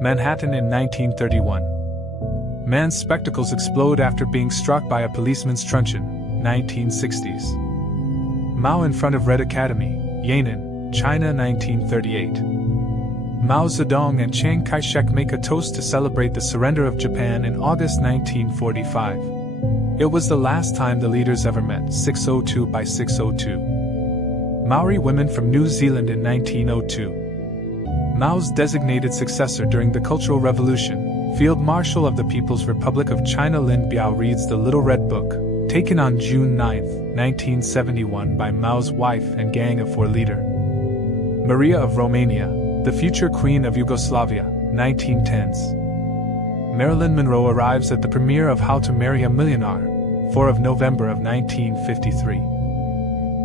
Manhattan in 1931. Man's spectacles explode after being struck by a policeman's truncheon, 1960s. Mao in front of Red Academy, Yan'an, China 1938. Mao Zedong and Chiang Kai-shek make a toast to celebrate the surrender of Japan in August 1945. It was the last time the leaders ever met, 602 by 602. Maori women from New Zealand in 1902. Mao's designated successor during the Cultural Revolution, Field Marshal of the People's Republic of China Lin Biao reads the Little Red Book, taken on June 9, 1971 by Mao's wife and Gang of Four leader. Maria of Romania, the future Queen of Yugoslavia, 1910s. Marilyn Monroe arrives at the premiere of How to Marry a Millionaire, 4 of November of 1953.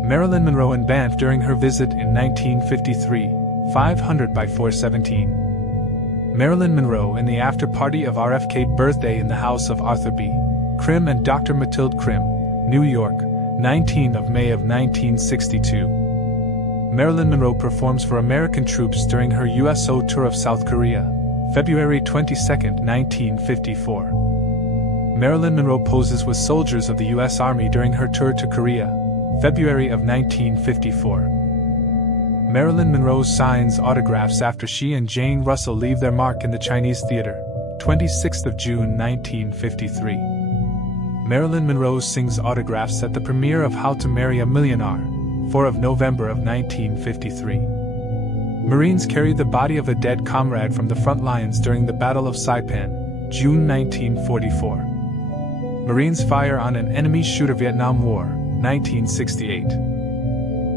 Marilyn Monroe in Banff during her visit in 1953, 500 by 417. Marilyn Monroe in the after-party of RFK birthday in the house of Arthur B. Krim and Dr. Mathilde Krim, New York, 19 of May of 1962. Marilyn Monroe performs for American troops during her USO tour of South Korea, February 22, 1954. Marilyn Monroe poses with soldiers of the U.S. Army during her tour to Korea, February of 1954. Marilyn Monroe signs autographs after she and Jane Russell leave their mark in the Chinese Theater, 26th of June 1953. Marilyn Monroe sings autographs at the premiere of How to Marry a Millionaire, 4 of November of 1953. Marines carried the body of a dead comrade from the front lines during the Battle of Saipan, June 1944. Marines fire on an enemy shooter Vietnam War, 1968.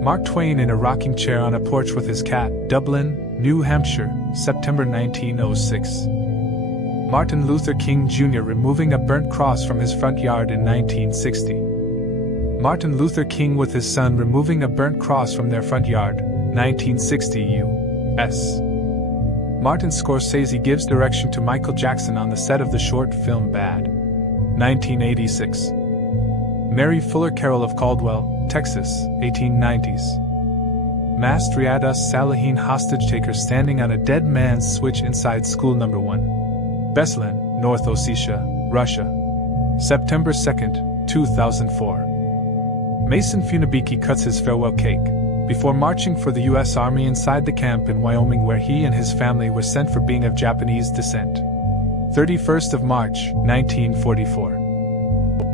Mark Twain in a rocking chair on a porch with his cat, Dublin, New Hampshire, September 1906. Martin Luther King Jr. removing a burnt cross from his front yard in 1960. Martin Luther King with his son removing a burnt cross from their front yard, 1960 U.S. Martin Scorsese gives direction to Michael Jackson on the set of the short film Bad, 1986. Mary Fuller Carroll of Caldwell, Texas, 1890s. Masked Riyadh Salihin hostage-taker standing on a dead man's switch inside school number 1. Beslan, North Ossetia, Russia. September 2, 2004. Mason Funabiki cuts his farewell cake before marching for the U.S. Army inside the camp in Wyoming where he and his family were sent for being of Japanese descent. 31st of March, 1944.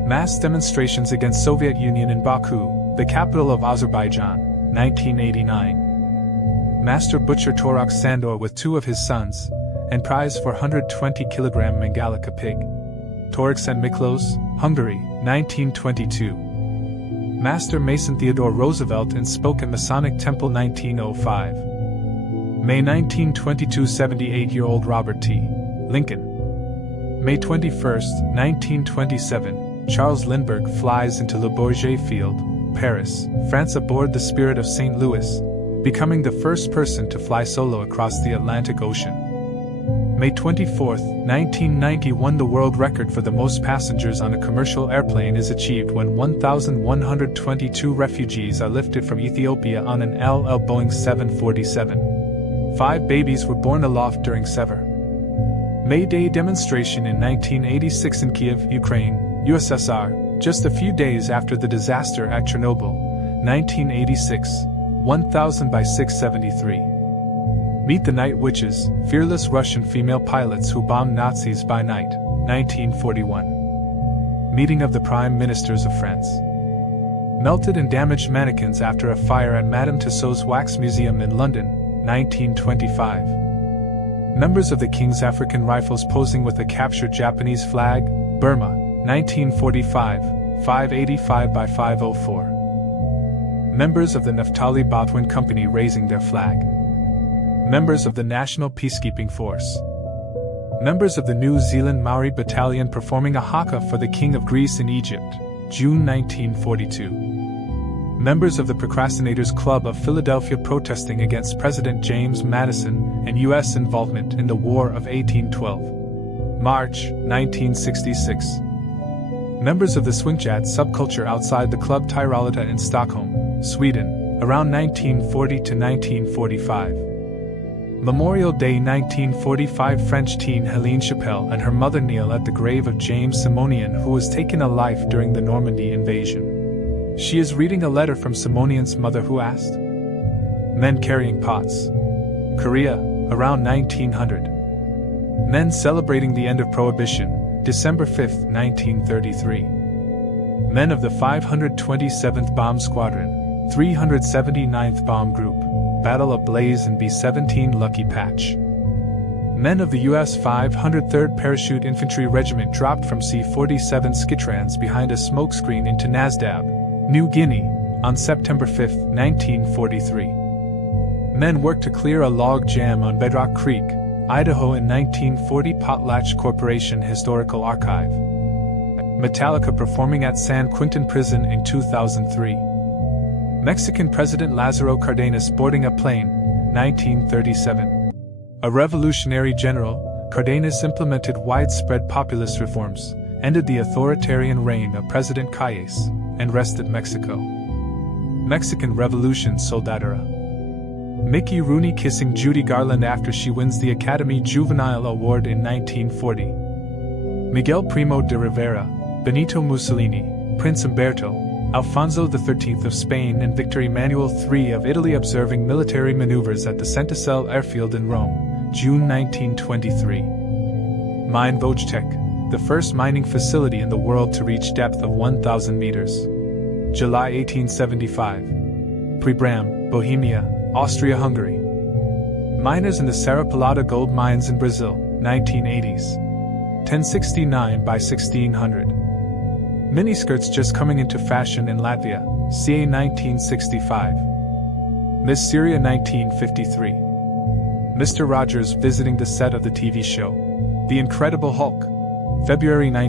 Mass demonstrations against Soviet Union in Baku, the capital of Azerbaijan, 1989. Master butcher Torak Sandor with 2 of his sons, and prize for 120-kilogram Mangalica pig. Torak St. Miklos, Hungary, 1922. Master Mason Theodore Roosevelt in Spokane Masonic Temple, 1905. May 1922 78-year-old Robert T. Lincoln. May 21, 1927. Charles Lindbergh flies into Le Bourget Field, Paris, France aboard the Spirit of St. Louis, becoming the first person to fly solo across the Atlantic Ocean. May 24, 1991 The world record for the most passengers on a commercial airplane is achieved when 1,122 refugees are lifted from Ethiopia on an LL Boeing 747. 5 babies were born aloft during Sever. May Day demonstration in 1986 in Kiev, Ukraine, USSR, just a few days after the disaster at Chernobyl, 1986, 1000 by 673. Meet the Night Witches, fearless Russian female pilots who bombed Nazis by night, 1941. Meeting of the Prime Ministers of France. Melted and damaged mannequins after a fire at Madame Tussauds Wax Museum in London, 1925. Members of the King's African Rifles posing with a captured Japanese flag, Burma, 1945, 585 by 504. Members of the Naftali Botwin Company raising their flag. Members of the National Peacekeeping Force. Members of the New Zealand Maori Battalion performing a haka for the King of Greece in Egypt, June 1942. Members of the Procrastinators Club of Philadelphia protesting against President James Madison and U.S. involvement in the War of 1812, March 1966. Members of the Swingchat subculture outside the Club Tyrolita in Stockholm, Sweden, around 1940 to 1945. Memorial Day 1945 French teen Helene Chappelle and her mother kneel at the grave of James Simonian, who was taken alive during the Normandy invasion. She is reading a letter from Simonian's mother, who asked. Men carrying pots. Korea, around 1900. Men celebrating the end of Prohibition, December 5, 1933. Men of the 527th Bomb Squadron, 379th Bomb Group, Battle of Blaze and B-17 Lucky Patch. Men of the U.S. 503rd Parachute Infantry Regiment dropped from C-47 Skitrans behind a smokescreen into Nasdaq, New Guinea, on September 5, 1943. Men worked to clear a log jam on Bedrock Creek, Idaho in 1940. Potlatch Corporation Historical Archive. Metallica performing at San Quentin Prison in 2003. Mexican President Lázaro Cárdenas boarding a plane, 1937. A revolutionary general, Cárdenas implemented widespread populist reforms, ended the authoritarian reign of President Calles, and wrested Mexico. Mexican Revolution Soldadura. Mickey Rooney kissing Judy Garland after she wins the Academy Juvenile Award in 1940. Miguel Primo de Rivera, Benito Mussolini, Prince Umberto, Alfonso XIII of Spain and Victor Emmanuel III of Italy observing military maneuvers at the Centocelle airfield in Rome, June 1923. Mine Vojtech, the first mining facility in the world to reach depth of 1,000 meters. July 1875. Pribram, Bohemia, Austria-Hungary. Miners in the Serra Pelada gold mines in Brazil, 1980s. 1069 by 1600. Miniskirts just coming into fashion in Latvia, ca. 1965. Miss Syria 1953. Mr. Rogers visiting the set of the TV show The Incredible Hulk, February 19